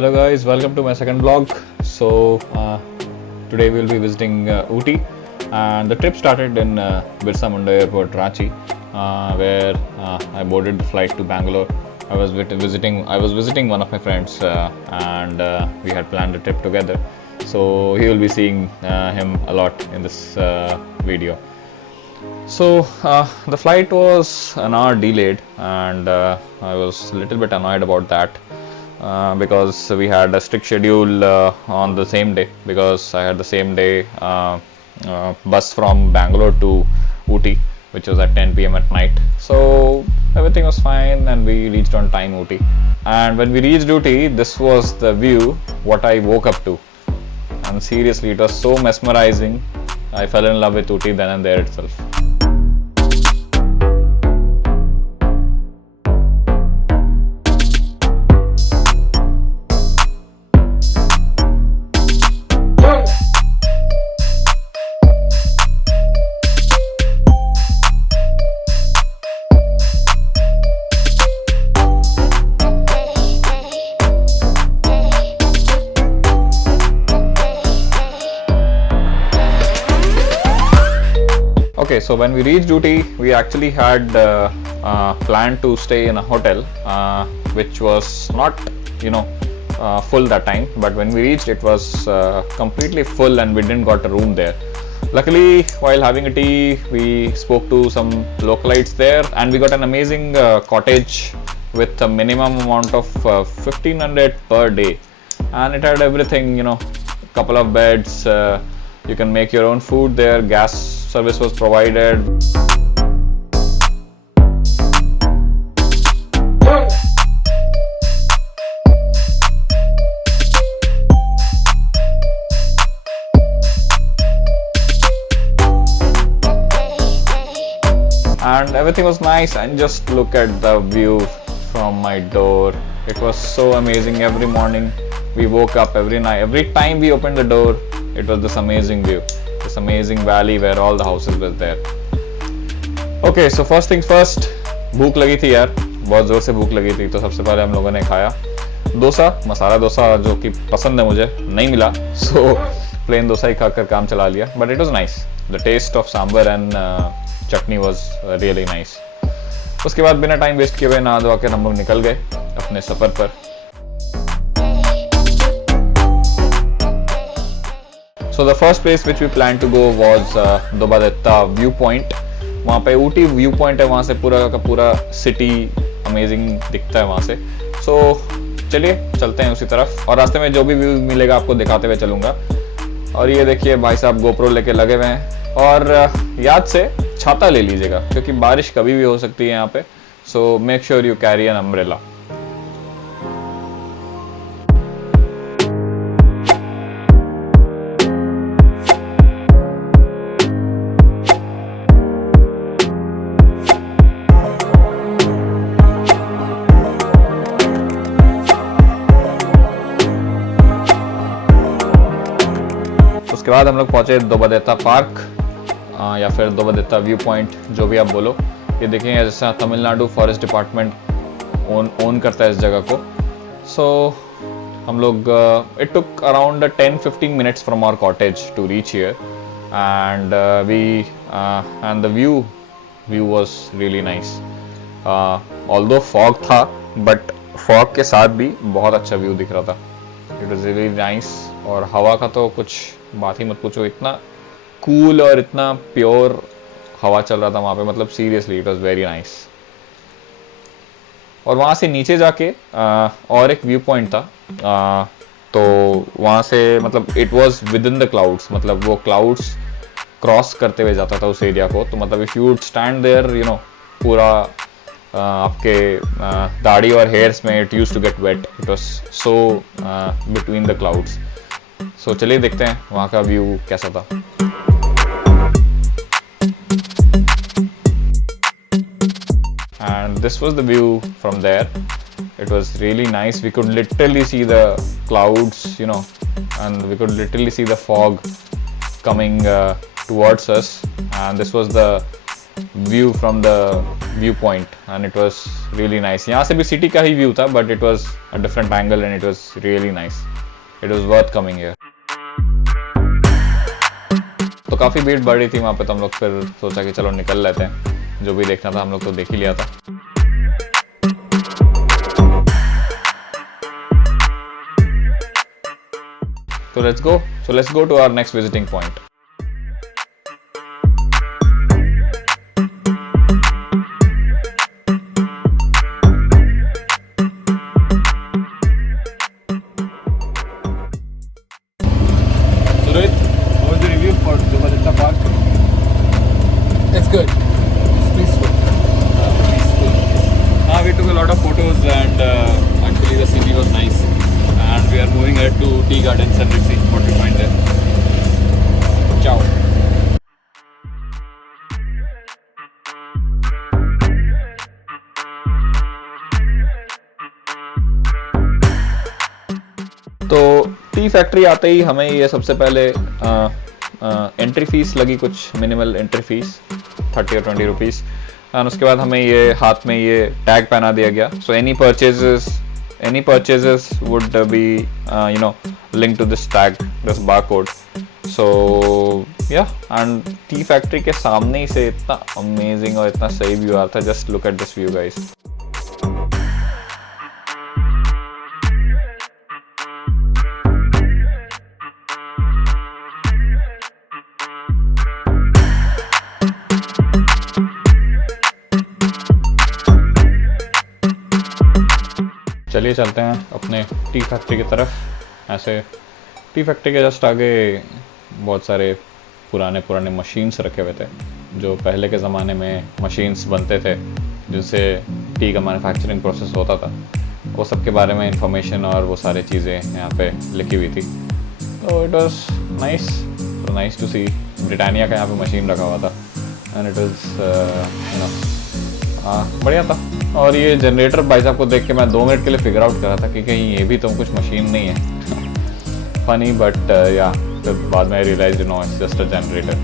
Hello guys, welcome to my second vlog. Today we'll be visiting OOTY, and the trip started in Birsa Munda Airport, Ranchi, where I boarded the flight to Bangalore. I was visiting one of my friends, and we had planned a trip together. So you will be seeing him a lot in this video. So the flight was an hour delayed, and I was a little bit annoyed about that. Because we had a strict schedule on the same day, because I had the same day bus from Bangalore to OOTY, which was at 10 p.m. at night. So everything was fine and we reached on time OOTY. And when we reached OOTY, this was the view what I woke up to. And seriously, it was so mesmerizing. I fell in love with OOTY then and there itself. Okay, so when we reached OOTY, we actually had planned to stay in a hotel, which was not, full that time. But when we reached, it was completely full, and we didn't got a room there. Luckily, while having a tea, we spoke to some localites there, and we got an amazing cottage with a minimum amount of 1500 per day, and it had everything, couple of beds. You can make your own food there. Gas service was provided. And everything was nice, and just look at the view from my door. It was so amazing. Every morning we woke up, every night, every time we opened the door, it was this amazing view, this amazing valley where all the houses were there. Okay, so first things first, भूख लगी थी यार, बहुत ज़ोर से भूख लगी थी. तो सबसे पहले हम लोगों ने खाया डोसा, मसाला डोसा, जो कि पसंद है मुझे, नहीं मिला, सो प्लेन डोसा ही खाकर काम चला लिया. But it was nice. The taste of sambar and chutney was really nice. उसके बाद बिना टाइम वेस्ट किए हुए नहा धोआ कर हम लोग निकल गए अपने सफ़र पर. So the first place which we planned to go was Dobadetta Viewpoint. वहाँ पे OOTY Viewpoint है, वहाँ से पूरा का पूरा सिटी अमेजिंग दिखता है वहाँ से. So चलिए चलते हैं उसी तरफ, और रास्ते में जो भी व्यू मिलेगा आपको दिखाते हुए चलूँगा. और ये देखिए भाई साहब गोप्रो लेके लगे हुए हैं, और याद से छाता ले लीजिएगा क्योंकि बारिश कभी भी हो सकती है यहाँ पे. So make sure you carry an umbrella. उसके बाद हम लोग पहुंचे दोबादेत्ता पार्क, या फिर दोबादेत्ता व्यू पॉइंट, जो भी आप बोलो. ये देखें, जैसा तमिलनाडु फॉरेस्ट डिपार्टमेंट ओन करता है इस जगह को. सो हम लोग it took around 10-15 minutes from our cottage to reach here, and the view was really nice. Although fog था, बट फॉग के साथ भी बहुत अच्छा व्यू दिख रहा था. It was really nice. और हवा का तो कुछ बात ही मत पूछो, इतना कूल और इतना प्योर हवा चल रहा था वहाँ पे, मतलब seriously it was very nice. और वहाँ से नीचे जाके और एक व्यू पॉइंट था, तो वहाँ से मतलब it was with in the clouds, मतलब वो क्लाउड्स क्रॉस करते हुए जाता था उस एरिया को. तो मतलब if you would stand there, पूरा आपके दाढ़ी और हेयर्स में it used to get wet. It was so between the clouds. So चलिए देखते हैं वहाँ का व्यू कैसा था. And this was the view from there. It was really nice. We could literally see the clouds, and we could literally see the fog coming towards us. And this was the view from the view point and it was really nice. यहाँ से भी city का ही view था but it was a different angle and it was really nice. It was worth coming here. तो काफ़ी भीड़ बढ़ रही थी वहाँ पे, तो हम लोग फिर सोचा कि चलो निकल लेते हैं. जो भी देखना था हम लोग तो देख ही लिया था. So let's go. So let's go to our next visiting point. So Rohit, what was the review for Dobadetta Park? It's good. It's peaceful. We took a lot of photos and actually the city was nice. And we are moving ahead to tea gardens and let's see what we find there. Ciao. तो tea factory आते ही हमें ये सबसे पहले entry fees लगी, कुछ minimal entry fees 30 और 20 rupees. और उसके बाद हमें ये हाथ में ये टैग पहना दिया गया. सो any purchases would be linked to this tag, this barcode. So yeah, and tea factory के सामने ही से इतना amazing और इतना सही व्यू आ रहा था. Just look at this view guys. चलिए चलते हैं अपने टी फैक्ट्री की तरफ. ऐसे टी फैक्ट्री के जस्ट आगे बहुत सारे पुराने मशीन्स रखे हुए थे, जो पहले के ज़माने में मशीन्स बनते थे जिससे टी का मैन्युफैक्चरिंग प्रोसेस होता था. वो सब के बारे में इंफॉर्मेशन और वो सारी चीज़ें यहाँ पे लिखी हुई थी. तो it was nice to see. Britannia का यहाँ पे मशीन रखा हुआ था एंड इट वाज बढ़िया था. और ये जनरेटर भाई साहब को देख के मैं 2 मिनट के लिए फिगर आउट कर रहा था कि कहीं ये भी तो कुछ मशीन नहीं है. फनी बट या फिर बाद में realise it's just a generator.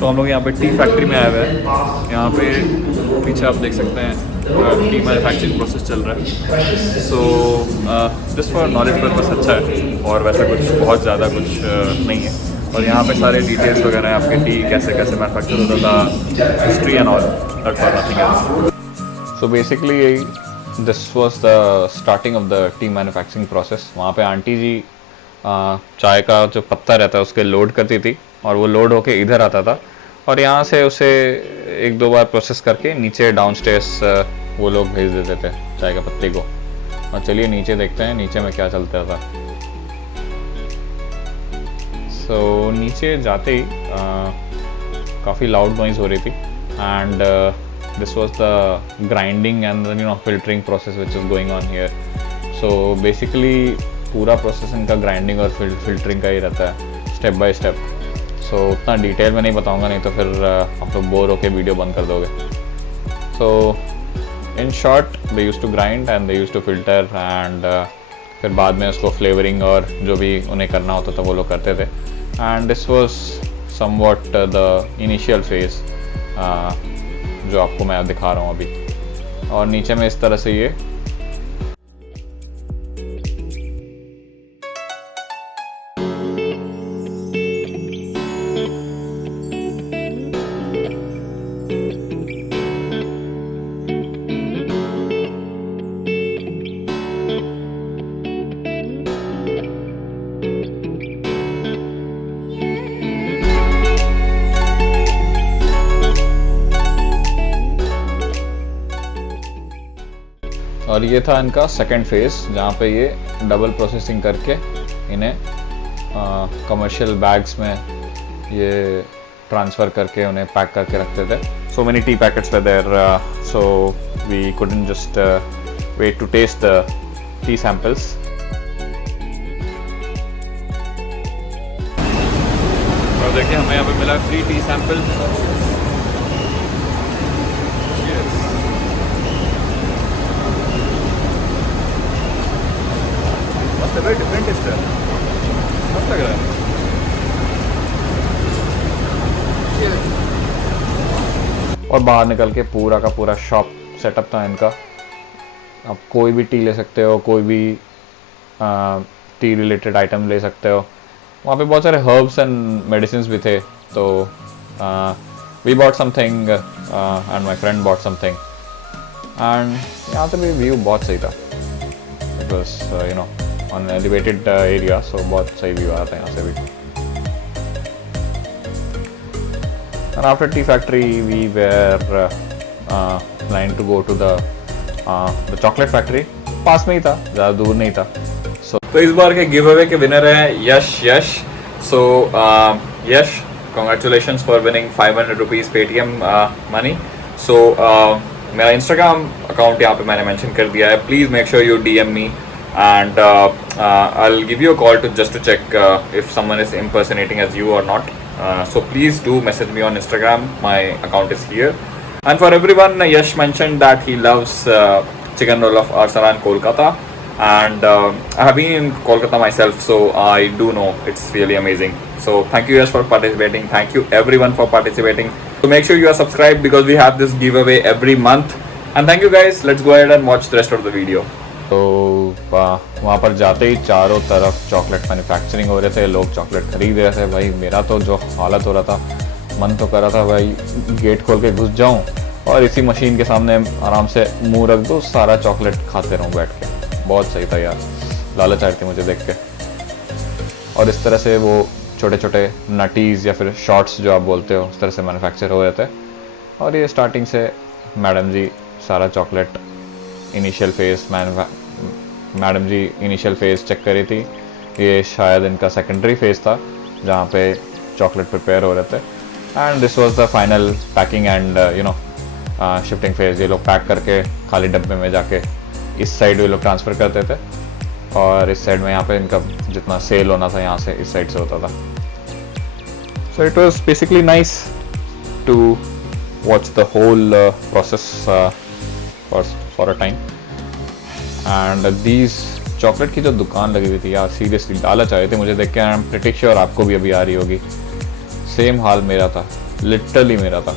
तो हम लोग यहाँ पे टी फैक्ट्री में आए हुए हैं. यहाँ पे पीछे आप देख सकते हैं टी मैन्युफैक्चरिंग प्रोसेस चल रहा है. So just for knowledge purpose अच्छा है और वैसा कुछ बहुत ज़्यादा कुछ नहीं है. और यहाँ पे सारे डिटेल्स वगैरह हैं आपके टी कैसे मैन्युफैक्चर होता था, history and all, that for nothing else. So basically this was the starting of the T manufacturing process. वहाँ पे आंटी जी चाय का जो पत्ता रहता है उसके लोड करती थी और वो लोड होके इधर आता था और यहाँ से उसे 1-2 बार प्रोसेस करके नीचे डाउनस्टेयर्स वो लोग भेज देते थे चाय के पत्ते को. और चलिए नीचे देखते हैं नीचे में क्या चलता था. सो नीचे जाते ही काफ़ी लाउड नॉइज़ हो रही थी and this was the grinding and filtering process which is going on here. So basically पूरा प्रोसेस इनका ग्राइंडिंग और फिल्टरिंग का ही रहता है स्टेप बाय स्टेप. सो उतना डिटेल में नहीं बताऊंगा, नहीं तो फिर आप लोग बोर होके वीडियो बंद कर दोगे. So in short they use to grind and they use to filter and फिर बाद में उसको फ्लेवरिंग और जो भी उन्हें करना होता था वो लोग करते थे. And this was somewhat the initial phase जो आपको मैं दिखा रहा हूँ अभी. और नीचे में इस तरह से ये और ये था इनका सेकंड फेज जहाँ पे ये डबल प्रोसेसिंग करके इन्हें कमर्शियल बैग्स में ये ट्रांसफ़र करके उन्हें पैक करके रखते थे. So many tea packets were there, so we couldn't just wait to taste the tea samples. और देखिए हमें यहाँ पे मिला फ्री टी सैंपल. मस्त very different taste है. मस्त लग रहा है. और बाहर निकल के पूरा का पूरा शॉप सेटअप था इनका. आप कोई भी टी ले सकते हो, कोई भी टी रिलेटेड आइटम ले सकते हो. वहाँ पे बहुत सारे हर्ब्स एंड मेडिसिन भी थे. तो we bought something and my friend bought something. And यहाँ से भी व्यू बहुत सही था. It was you know on elevated area, so बहुत सही व्यू आ रहा था यहाँ से भी. And after tea factory, we were planning to go to the chocolate factory. पास में ही था, ज़्यादा दूर नहीं था. तो इस बार के गिव अवे के विनर है यश. So Yash, congratulations for winning 500 rupees Paytm money. So मेरा Instagram अकाउंट यहाँ पे मैंने मेंशन कर दिया है. Please make sure you DM me and I'll give you a call to check if someone is impersonating as you or not. So please do message me on Instagram. My account is here. And for everyone, Yash mentioned that he loves chicken roll of Arsalan, Kolkata. And I have been in Kolkata myself, so I do know it's really amazing. So thank you Yash for participating. Thank you everyone for participating. So make sure you are subscribed because we have this giveaway every month. And thank you guys. Let's go ahead and watch the rest of the video. तो वहाँ पर जाते ही चारों तरफ chocolate manufacturing हो रहे थे. लोग चॉकलेट खरीद रहे थे. भाई मेरा तो जो हालत हो रहा था, मन तो कर रहा था भाई गेट खोल के घुस जाऊँ और इसी मशीन के सामने आराम से मुंह रख दो, सारा चॉकलेट खाते रहूँ बैठ के. बहुत सही था यार, लालच आ रही थी मुझे देख के. और इस तरह से वो छोटे छोटे नटीज़ या फिर शॉर्ट्स जो आप बोलते हो, उस तरह से मैन्युफैक्चर हो रहे थे. और ये स्टार्टिंग से मैडम जी सारा चॉकलेट इनिशियल फेज़ चेक करी थी. ये शायद इनका सेकेंडरी फेज़ था जहाँ पे चॉकलेट प्रिपेयर हो रहे थे. And this was the final packing and you know shifting phase. ये लोग पैक करके खाली डब्बे में जाके इस साइड ये लोग ट्रांसफ़र करते थे और इस साइड में यहाँ पे इनका जितना सेल होना था यहाँ से इस साइड से होता था. So it was basically nice to watch the whole process for a time. And these chocolate की जो दुकान लगी हुई थी यार, सीरियसली लालच आ रही थी मुझे देख के. आई एम प्रीटी श्योर आपको भी अभी आ रही होगी. सेम हाल मेरा था, लिटरली मेरा था.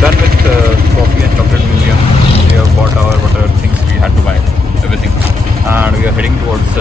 Done with coffee and chocolate museum. We have bought our whatever things we had to buy, everything, and we are heading towards